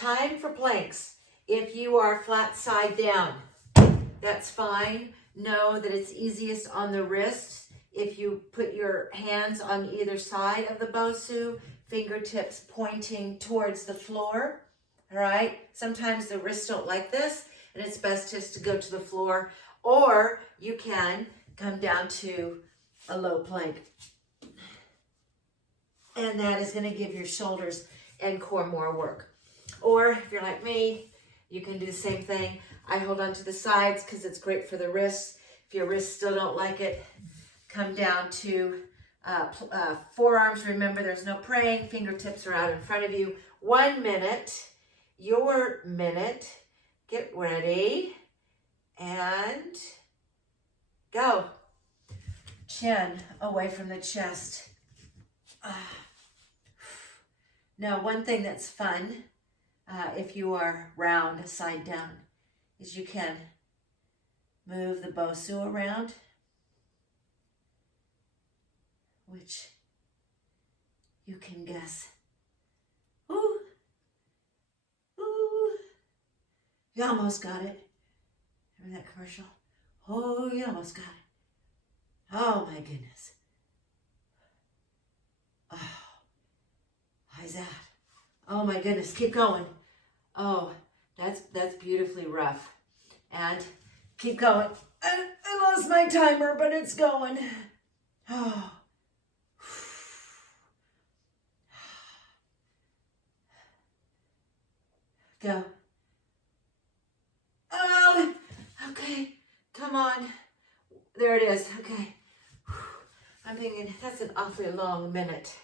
Time for planks. If you are flat side down, that's fine. Know that it's easiest on the wrists. If you put your hands on either side of the BOSU, fingertips pointing towards the floor, all right? Sometimes the wrists don't like this, and it's best just to go to the floor, or you can come down to a low plank. And that is gonna give your shoulders and core more work. Or if you're like me, you can do the same thing. I hold on to the sides because it's great for the wrists. If your wrists still don't like it, come down to forearms. Remember, there's no praying. Fingertips are out in front of you. 1 minute, your minute. Get ready and go. Chin away from the chest. Now, one thing that's fun, if you are round side down, is you can move the BOSU around, which you can guess. Ooh, ooh, you almost got it. Remember that commercial? Oh, you almost got it. Oh my goodness. Oh, how's that? Oh my goodness, keep going. Oh, that's beautifully rough. And keep going. I lost my timer, but it's going. Oh. Go. Oh, okay, come on. There it is, okay. I'm thinking that's an awfully long minute.